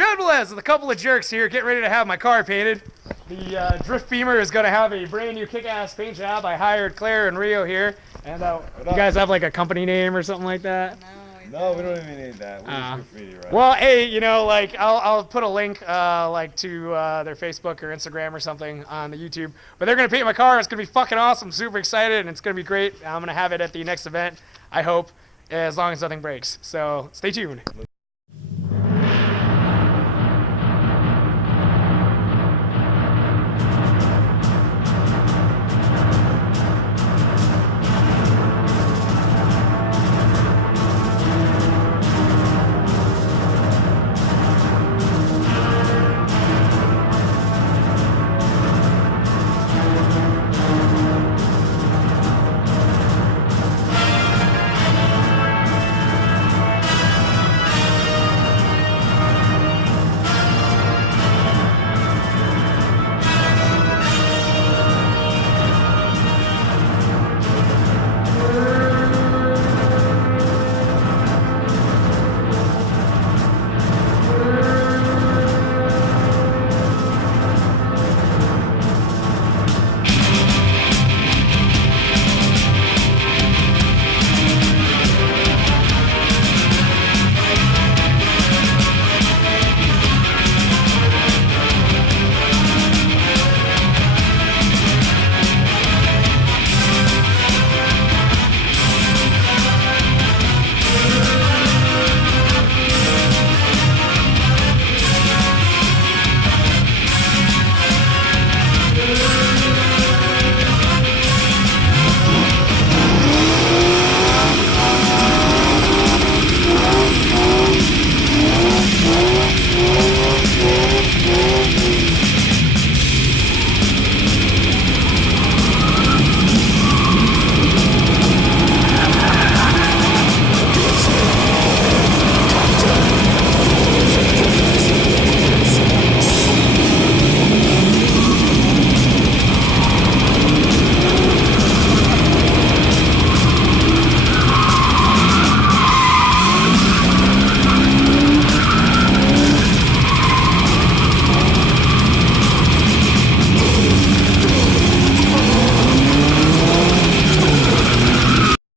Velez with a couple of jerks here, getting ready to have my car painted. The Drift Beamer is going to have a brand new kick-ass paint job. I hired Claire and Rio here. And you guys have like a company name or something like that? No, we don't even need that. We just graffiti, right? Well, hey, you know, like I'll put a link like to their Facebook or Instagram or something on the YouTube. But they're gonna paint my car. It's gonna be fucking awesome. I'm super excited, and it's gonna be great. I'm gonna have it at the next event, I hope, as long as nothing breaks. So stay tuned.